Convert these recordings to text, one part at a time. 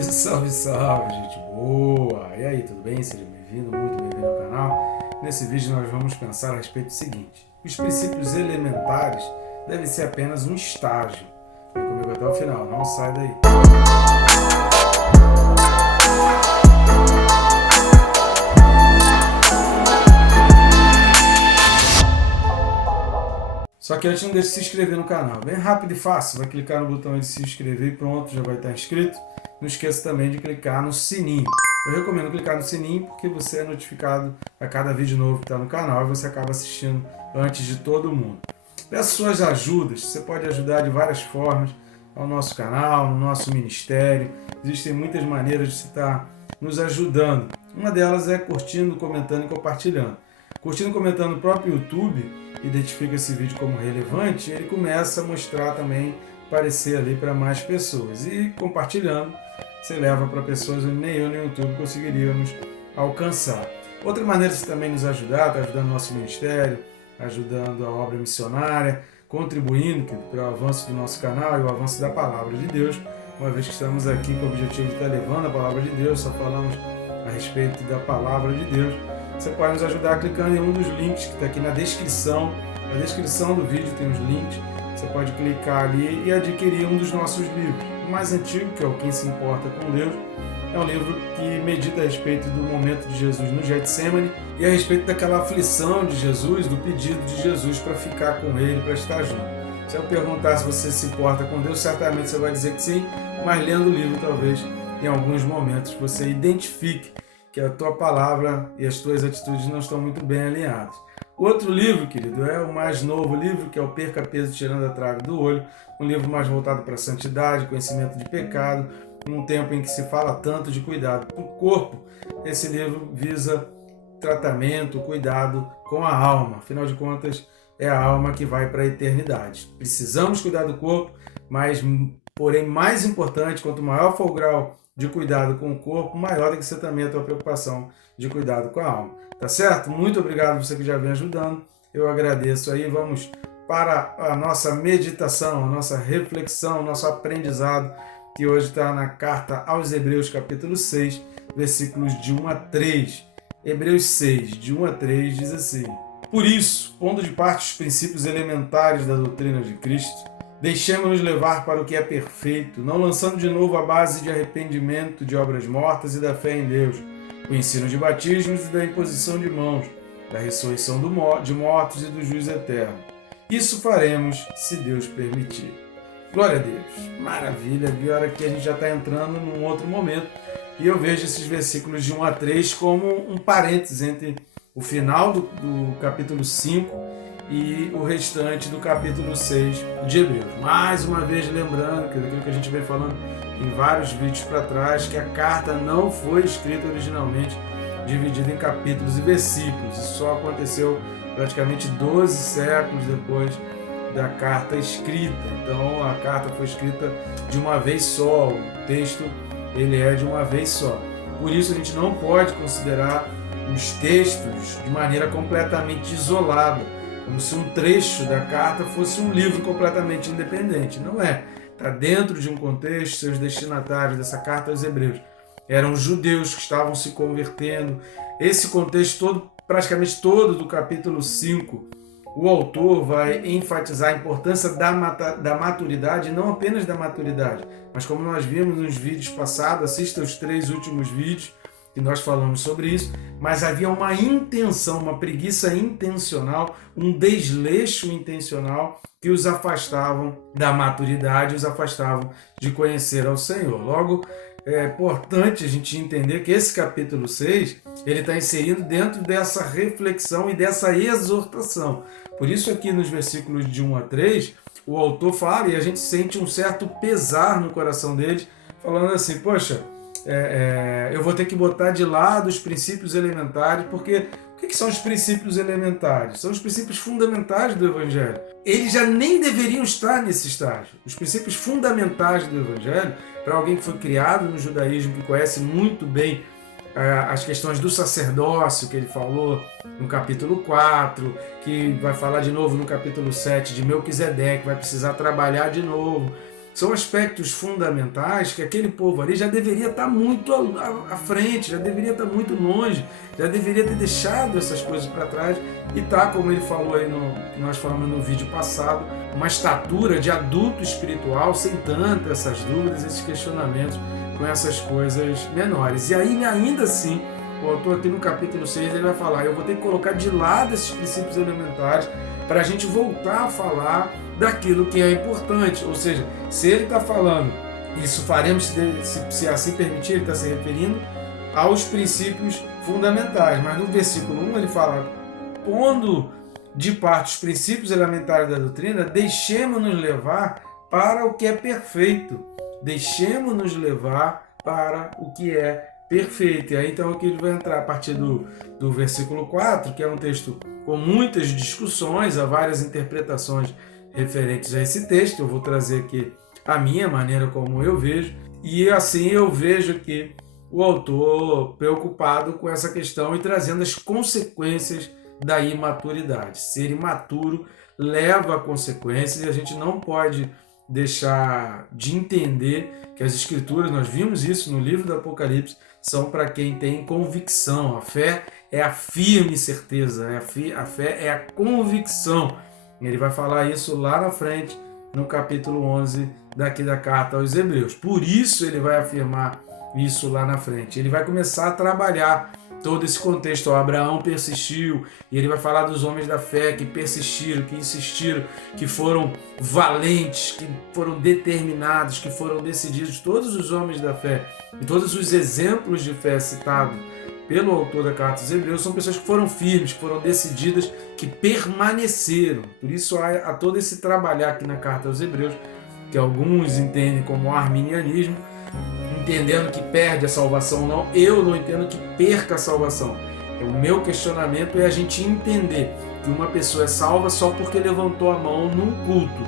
Salve, salve, gente boa! E aí, tudo bem? Seja bem-vindo, muito bem-vindo ao canal. Nesse vídeo nós vamos pensar a respeito do seguinte: os princípios elementares devem ser apenas um estágio. Vem comigo até o final, não sai daí. Só que antes não deixe de se inscrever no canal. Bem rápido e fácil, vai clicar no botão de se inscrever e pronto, já vai estar inscrito. Não esqueça também de clicar no sininho. Eu recomendo clicar no sininho porque você é notificado a cada vídeo novo que está no canal e você acaba assistindo antes de todo mundo. Peço suas ajudas, você pode ajudar de várias formas ao nosso canal, no nosso ministério. Existem muitas maneiras de você estar nos ajudando. Uma delas é curtindo, comentando e compartilhando. Curtindo e comentando no próprio YouTube, identifica esse vídeo como relevante, ele começa a mostrar também, aparecer ali para mais pessoas. E compartilhando, você leva para pessoas que nem eu nem o YouTube conseguiríamos alcançar. Outra maneira de você também nos ajudar, está ajudando o nosso ministério, ajudando a obra missionária, contribuindo para o avanço do nosso canal e o avanço da Palavra de Deus, uma vez que estamos aqui com o objetivo de estar levando a Palavra de Deus, só falamos a respeito da Palavra de Deus. Você pode nos ajudar clicando em um dos links que está aqui na descrição. Na descrição do vídeo tem os links. Você pode clicar ali e adquirir um dos nossos livros. O mais antigo, que é o Quem se Importa com Deus, é um livro que medita a respeito do momento de Jesus no Getsemane e a respeito daquela aflição de Jesus, do pedido de Jesus para ficar com ele, para estar junto. Se eu perguntar se você se importa com Deus, certamente você vai dizer que sim, mas lendo o livro, talvez, em alguns momentos, você identifique que a tua palavra e as tuas atitudes não estão muito bem alinhadas. Outro livro, querido, é o mais novo livro, que é o Perca Peso Tirando a Trave do Olho, um livro mais voltado para a santidade, conhecimento de pecado, num tempo em que se fala tanto de cuidado com o corpo. Esse livro visa tratamento, cuidado com a alma. Afinal de contas, é a alma que vai para a eternidade. Precisamos cuidar do corpo, mas, porém, mais importante, quanto maior for o grau de cuidado com o corpo, maior tem que ser também a tua preocupação de cuidado com a alma. Tá certo? Muito obrigado a você que já vem ajudando. Eu agradeço aí. Vamos para a nossa meditação, a nossa reflexão, o nosso aprendizado, que hoje está na carta aos Hebreus, capítulo 6, versículos de 1 a 3. Hebreus 6, de 1 a 3, diz assim: Por isso, pondo de parte os princípios elementares da doutrina de Cristo, deixemos-nos levar para o que é perfeito, não lançando de novo a base de arrependimento de obras mortas e da fé em Deus, o ensino de batismos e da imposição de mãos, da ressurreição de mortos e do juízo eterno. Isso faremos, se Deus permitir. Glória a Deus. Maravilha. Agora que a gente já está entrando num outro momento e eu vejo esses versículos de 1 a 3 como um parênteses entre o final do capítulo 5 e o restante do capítulo 6 de Hebreus. Mais uma vez lembrando que daquilo que a gente vem falando em vários vídeos para trás, que a carta não foi escrita originalmente dividida em capítulos e versículos. Isso só aconteceu praticamente 12 séculos depois da carta escrita. Então a carta foi escrita de uma vez só, o texto ele é de uma vez só. Por isso a gente não pode considerar os textos de maneira completamente isolada, como se um trecho da carta fosse um livro completamente independente. Não é. Está dentro de um contexto. Seus destinatários dessa carta aos Hebreus eram judeus que estavam se convertendo. Esse contexto todo, praticamente todo do capítulo 5, o autor vai enfatizar a importância da maturidade, não apenas da maturidade, mas como nós vimos nos vídeos passados, assista os 3 últimos vídeos, que nós falamos sobre isso, mas havia uma intenção, uma preguiça intencional, um desleixo intencional que os afastavam da maturidade, os afastavam de conhecer ao Senhor. Logo, é importante a gente entender que esse capítulo 6, ele está inserido dentro dessa reflexão e dessa exortação. Por isso aqui nos versículos de 1 a 3, o autor fala e a gente sente um certo pesar no coração deles, falando assim, poxa, eu vou ter que botar de lado os princípios elementares, porque o que são os princípios elementares? São os princípios fundamentais do Evangelho. Eles já nem deveriam estar nesse estágio. Os princípios fundamentais do Evangelho, para alguém que foi criado no judaísmo, que conhece muito bem as questões do sacerdócio, que ele falou no capítulo 4, que vai falar de novo no capítulo 7 de Melquisedeque, vai precisar trabalhar de novo. são aspectos fundamentais que aquele povo ali já deveria estar muito à frente, já deveria estar muito longe, já deveria ter deixado essas coisas para trás e tá, como ele falou aí, que nós falamos no vídeo passado, uma estatura de adulto espiritual sem tantas essas dúvidas, esses questionamentos com essas coisas menores. E aí, ainda assim, o autor aqui no capítulo 6 ele vai falar, eu vou ter que colocar de lado esses princípios elementares para a gente voltar a falar daquilo que é importante. Ou seja, se ele está falando, isso faremos se assim permitir, ele está se referindo aos princípios fundamentais. Mas no versículo 1 ele fala, pondo de parte os princípios elementares da doutrina, deixemos-nos levar para o que é perfeito. Deixemos-nos levar para o que é perfeito. E aí então aqui ele vai entrar a partir do versículo 4, que é um texto com muitas discussões, há várias interpretações referentes a esse texto. Eu vou trazer aqui a minha maneira como eu vejo, e assim eu vejo aqui o autor preocupado com essa questão e trazendo as consequências da imaturidade. Ser imaturo leva a consequências e a gente não pode deixar de entender que as escrituras, nós vimos isso no livro do Apocalipse, são para quem tem convicção. A fé é a firme certeza, a fé é a convicção. Ele vai falar isso lá na frente, no capítulo 11 daqui da carta aos Hebreus. Por isso ele vai afirmar isso lá na frente. Ele vai começar a trabalhar todo esse contexto. Abraão persistiu, e ele vai falar dos homens da fé que persistiram, que insistiram, que foram valentes, que foram determinados, que foram decididos. Todos os homens da fé e todos os exemplos de fé citados pelo autor da carta aos Hebreus são pessoas que foram firmes, que foram decididas, que permaneceram. Por isso há todo esse trabalhar aqui na carta aos Hebreus, que alguns entendem como arminianismo, entendendo que perde a salvação. Não, eu não entendo que perca a salvação. O meu questionamento é a gente entender que uma pessoa é salva só porque levantou a mão num culto.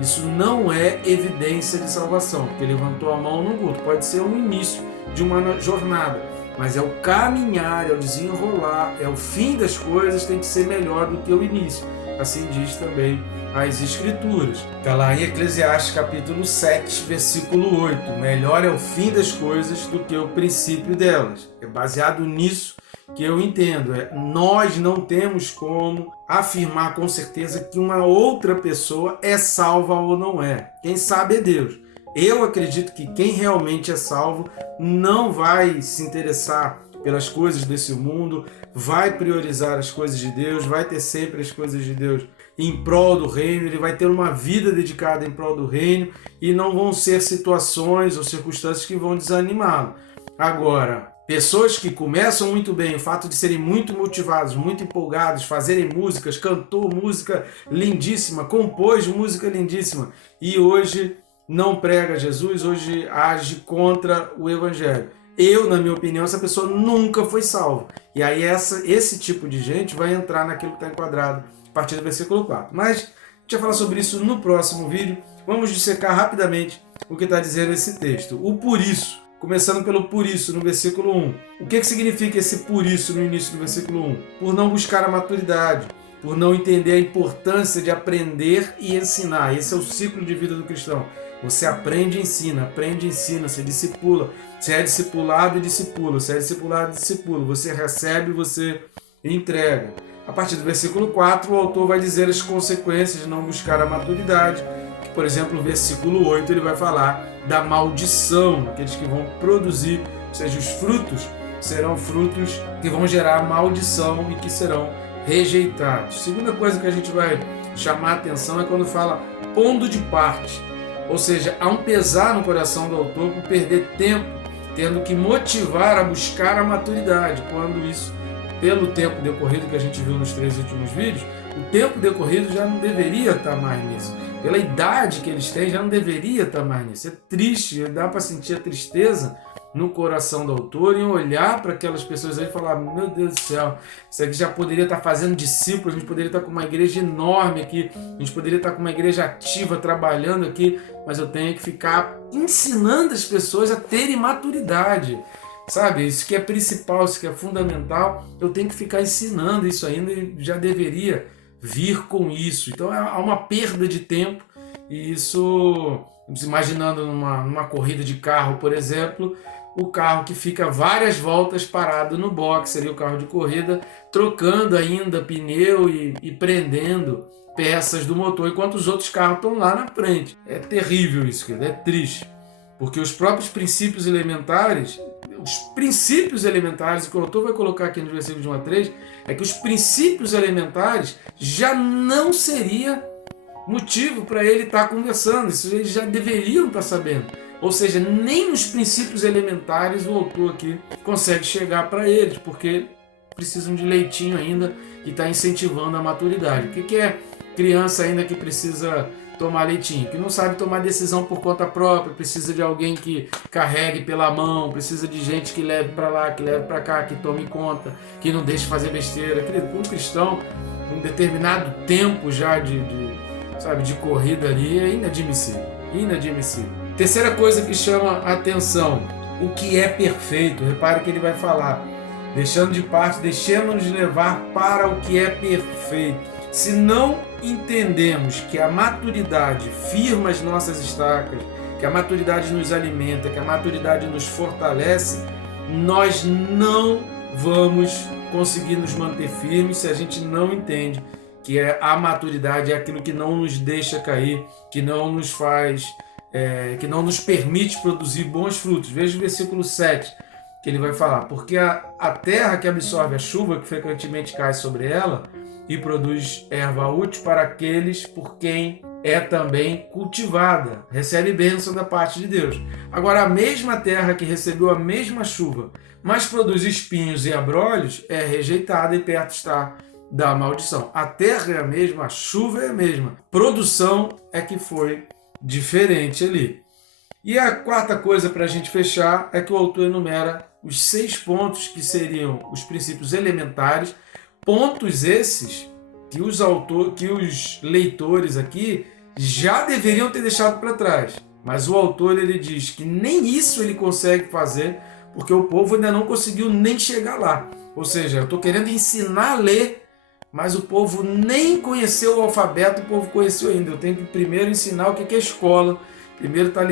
Isso não é evidência de salvação, porque levantou a mão num culto. Pode ser um início de uma jornada, mas é o caminhar, é o desenrolar, é o fim das coisas, tem que ser melhor do que o início. Assim diz também as Escrituras. Está lá em Eclesiastes capítulo 7, versículo 8. Melhor é o fim das coisas do que o princípio delas. É baseado nisso que eu entendo. Nós não temos como afirmar com certeza que uma outra pessoa é salva ou não é. Quem sabe é Deus. Eu acredito que quem realmente é salvo não vai se interessar pelas coisas desse mundo, vai priorizar as coisas de Deus, vai ter sempre as coisas de Deus em prol do reino, ele vai ter uma vida dedicada em prol do reino e não vão ser situações ou circunstâncias que vão desanimá-lo. Agora, pessoas que começam muito bem, o fato de serem muito motivados, muito empolgados, fazerem músicas, cantou música lindíssima, compôs música lindíssima e hoje não prega Jesus, hoje age contra o Evangelho. Na minha opinião, essa pessoa nunca foi salva. E aí esse tipo de gente vai entrar naquilo que está enquadrado a partir do versículo 4. Mas a gente vai falar sobre isso no próximo vídeo. Vamos dissecar rapidamente o que está dizendo esse texto. O por isso, começando pelo por isso no versículo 1. O que significa esse por isso no início do versículo 1? Por não buscar a maturidade, por não entender a importância de aprender e ensinar. Esse é o ciclo de vida do cristão. Você aprende e ensina, você discipula. Você é discipulado e discipula, você é discipulado e discipula. Você recebe, você entrega. A partir do versículo 4, o autor vai dizer as consequências de não buscar a maturidade. Que, por exemplo, no versículo 8, ele vai falar da maldição, aqueles que vão produzir, ou seja, os frutos serão frutos que vão gerar maldição e que serão rejeitados. Segunda coisa que a gente vai chamar a atenção é quando fala pondo de parte. Ou seja, há um pesar no coração do autor por perder tempo, tendo que motivar a buscar a maturidade, quando isso, pelo tempo decorrido que a gente viu nos 3 últimos vídeos, o tempo decorrido já não deveria estar mais nisso. Pela idade que eles têm, já não deveria estar mais nisso. É triste, dá para sentir a tristeza no coração do autor e olhar para aquelas pessoas aí e falar, meu Deus do céu, isso aqui já poderia estar fazendo discípulos, a gente poderia estar com uma igreja enorme aqui, a gente poderia estar com uma igreja ativa, trabalhando aqui, mas eu tenho que ficar ensinando as pessoas a terem maturidade, sabe? Isso que é principal, isso que é fundamental, eu tenho que ficar ensinando isso ainda e já deveria vir com isso. Então há uma perda de tempo e isso imaginando numa corrida de carro, por exemplo, o carro que fica várias voltas parado no box, seria o carro de corrida, trocando ainda pneu e prendendo peças do motor, enquanto os outros carros estão lá na frente. É terrível isso, é triste, porque os próprios princípios elementares, que o autor vai colocar aqui no versículo de 1 a 3, é que os princípios elementares já não seria motivo para ele estar conversando, isso eles já deveriam estar sabendo. Ou seja, nem nos princípios elementares o autor aqui consegue chegar para eles, porque precisam de leitinho ainda e está incentivando a maturidade. O que é criança ainda que precisa tomar leitinho? Que não sabe tomar decisão por conta própria, precisa de alguém que carregue pela mão, precisa de gente que leve para lá, que leve para cá, que tome conta, que não deixe fazer besteira. Querido, um cristão, um determinado tempo já de corrida ali é inadmissível. Terceira coisa que chama a atenção, o que é perfeito. Repare que ele vai falar, deixemos-nos levar para o que é perfeito. Se não entendemos que a maturidade firma as nossas estacas, que a maturidade nos alimenta, que a maturidade nos fortalece, nós não vamos conseguir nos manter firmes se a gente não entende que a maturidade é aquilo que não nos deixa cair, que não nos permite produzir bons frutos. Veja o versículo 7, que ele vai falar, porque a terra que absorve a chuva que frequentemente cai sobre ela e produz erva útil para aqueles por quem é também cultivada, recebe bênção da parte de Deus. Agora, a mesma terra que recebeu a mesma chuva, mas produz espinhos e abrolhos, é rejeitada e perto está da maldição. A terra é a mesma, a chuva é a mesma, produção é que foi diferente ali. E a quarta coisa para a gente fechar é que o autor enumera os 6 pontos que seriam os princípios elementares, pontos esses que os leitores aqui já deveriam ter deixado para trás. Mas o autor ele diz que nem isso ele consegue fazer, porque o povo ainda não conseguiu nem chegar lá. Ou seja, eu estou querendo ensinar a ler, mas o povo nem conheceu o alfabeto, o povo conheceu ainda. Eu tenho que primeiro ensinar o que é escola, primeiro estar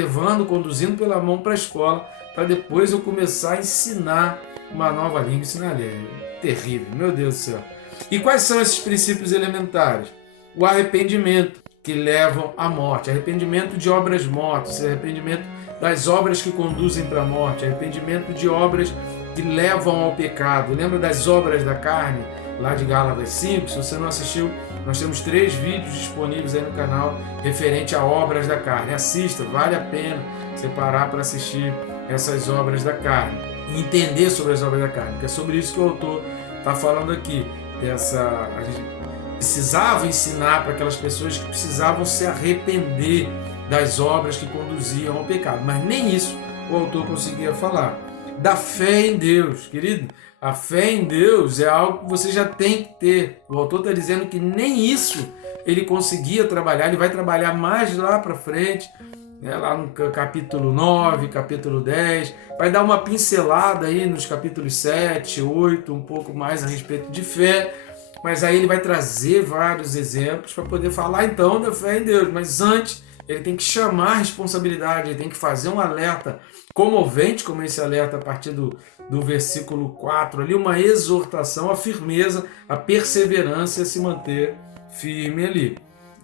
conduzindo pela mão para a escola, para depois eu começar a ensinar uma nova língua, ensinar a ler. Terrível, meu Deus do céu. E quais são esses princípios elementares? O arrependimento, que levam à morte, arrependimento de obras mortas, arrependimento das obras que conduzem para a morte, arrependimento de obras que levam ao pecado. Lembra das obras da carne, lá de Gálatas 5? Se você não assistiu, nós temos 3 vídeos disponíveis aí no canal referente a obras da carne. Assista, vale a pena você parar para assistir essas obras da carne e entender sobre as obras da carne, que é sobre isso que o autor está falando aqui. A gente precisava ensinar para aquelas pessoas que precisavam se arrepender das obras que conduziam ao pecado, mas nem isso o autor conseguia falar. Da fé em Deus, querido, a fé em Deus é algo que você já tem que ter. O autor está dizendo que nem isso ele conseguia trabalhar, ele vai trabalhar mais lá para frente, lá no capítulo 9, capítulo 10, vai dar uma pincelada aí nos capítulos 7, 8, um pouco mais a respeito de fé, mas aí ele vai trazer vários exemplos para poder falar então da fé em Deus, mas antes ele tem que chamar a responsabilidade, ele tem que fazer um alerta comovente, como esse alerta a partir do versículo 4, ali uma exortação à firmeza, à perseverança e a se manter firme ali.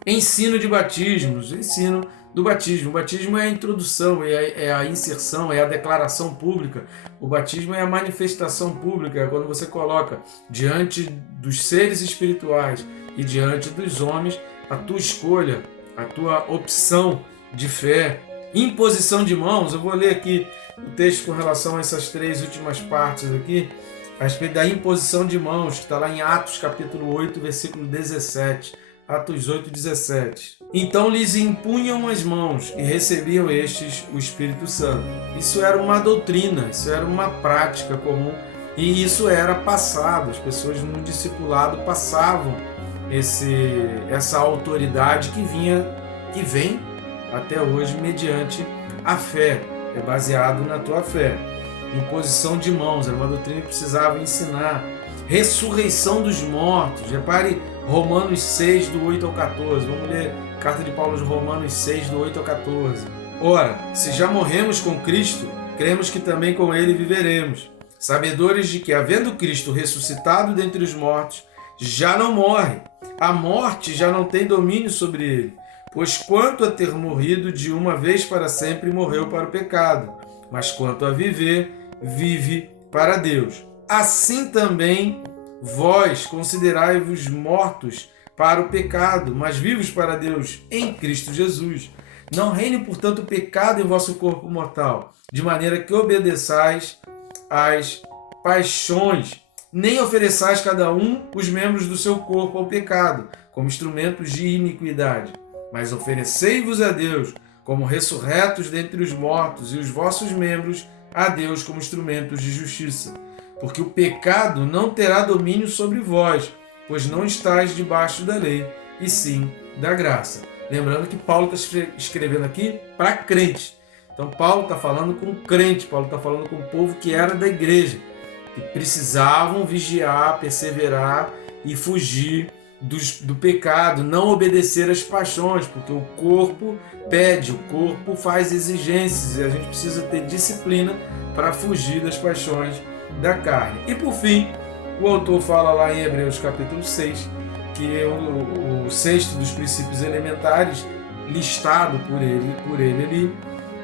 Ensino de batismos, ensino do batismo. O batismo é a introdução, é a inserção, é a declaração pública. O batismo é a manifestação pública, é quando você coloca diante dos seres espirituais e diante dos homens a tua escolha, a tua opção de fé. Imposição de mãos, eu vou ler aqui o texto com relação a essas 3 últimas partes aqui, a respeito da imposição de mãos, que está lá em Atos capítulo 8, versículo 17. Atos 8, 17. Então lhes impunham as mãos e recebiam estes o Espírito Santo. Isso era uma doutrina, isso era uma prática comum e isso era passado. As pessoas no discipulado passavam essa autoridade que vem até hoje mediante a fé, é baseado na tua fé. Imposição de mãos, era uma doutrina que precisava ensinar. Ressurreição dos mortos, repare Romanos 6, do 8 ao 14. Vamos ler Carta de Paulo aos Romanos 6, do 8 ao 14. Ora, se já morremos com Cristo, cremos que também com ele viveremos, sabedores de que, havendo Cristo ressuscitado dentre os mortos, já não morre. A morte já não tem domínio sobre ele, pois quanto a ter morrido de uma vez para sempre, morreu para o pecado, mas quanto a viver, vive para Deus. Assim também vós considerai-vos mortos para o pecado, mas vivos para Deus em Cristo Jesus. Não reine, portanto, o pecado em vosso corpo mortal, de maneira que obedeçais às paixões, nem ofereçais cada um os membros do seu corpo ao pecado, como instrumentos de iniquidade, mas oferecei-vos a Deus como ressurretos dentre os mortos, e os vossos membros a Deus como instrumentos de justiça. Porque o pecado não terá domínio sobre vós, pois não estáis debaixo da lei, e sim da graça. Lembrando que Paulo está escrevendo aqui para crente. Então Paulo está falando com crente, Paulo está falando com o povo que era da igreja, que precisavam vigiar, perseverar e fugir do pecado, não obedecer às paixões, porque o corpo pede, o corpo faz exigências e a gente precisa ter disciplina para fugir das paixões da carne. E por fim, o autor fala lá em Hebreus capítulo 6, que o sexto dos princípios elementares, listado por ele ali,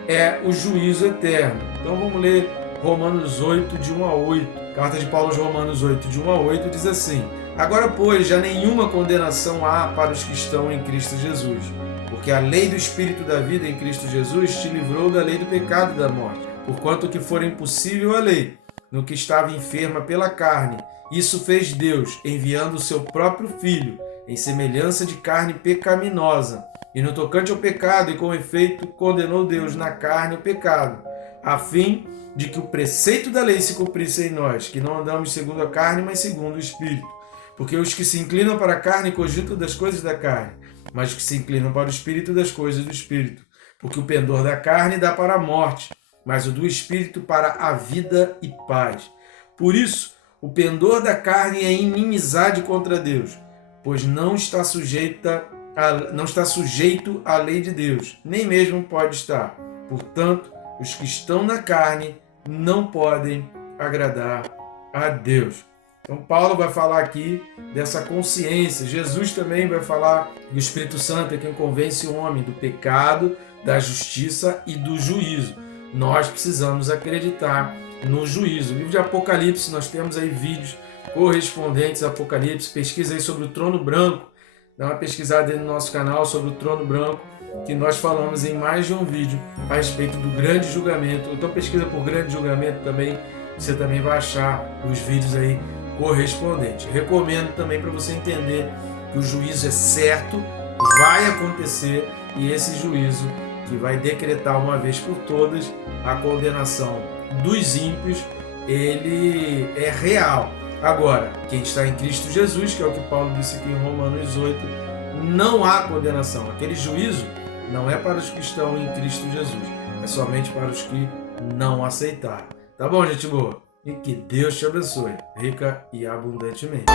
é o juízo eterno. Então vamos ler Romanos 8, de 1 a 8. Carta de Paulo aos Romanos 8, de 1 a 8, diz assim: Agora, pois, já nenhuma condenação há para os que estão em Cristo Jesus, porque a lei do Espírito da vida em Cristo Jesus te livrou da lei do pecado e da morte, porquanto que for impossível a lei, no que estava enferma pela carne, isso fez Deus, enviando o seu próprio Filho, em semelhança de carne pecaminosa, e no tocante ao pecado, e com efeito, condenou Deus na carne o pecado, a fim de que o preceito da lei se cumprisse em nós, que não andamos segundo a carne, mas segundo o Espírito. Porque os que se inclinam para a carne cogitam das coisas da carne, mas os que se inclinam para o Espírito das coisas do Espírito. Porque o pendor da carne dá para a morte, mas o do Espírito para a vida e paz. Por isso, o pendor da carne é inimizade contra Deus, pois não está sujeito à lei de Deus, nem mesmo pode estar. Portanto, os que estão na carne não podem agradar a Deus. Então Paulo vai falar aqui dessa consciência. Jesus também vai falar que o Espírito Santo é quem convence o homem do pecado, da justiça e do juízo. Nós precisamos acreditar no juízo. No livro de Apocalipse, nós temos aí vídeos correspondentes a Apocalipse. Pesquisa aí sobre o trono branco. Dá uma pesquisada aí no nosso canal sobre o trono branco, que nós falamos em mais de um vídeo a respeito do grande julgamento. Então pesquisa por grande julgamento também, você também vai achar os vídeos aí correspondentes. Recomendo também para você entender que o juízo é certo, vai acontecer, e esse juízo que vai decretar uma vez por todas a condenação dos ímpios, ele é real. Agora, quem está em Cristo Jesus, que é o que Paulo disse aqui em Romanos 8, não há condenação. Aquele juízo não é para os que estão em Cristo Jesus, é somente para os que não aceitaram. Tá bom, gente boa? E que Deus te abençoe, rica e abundantemente.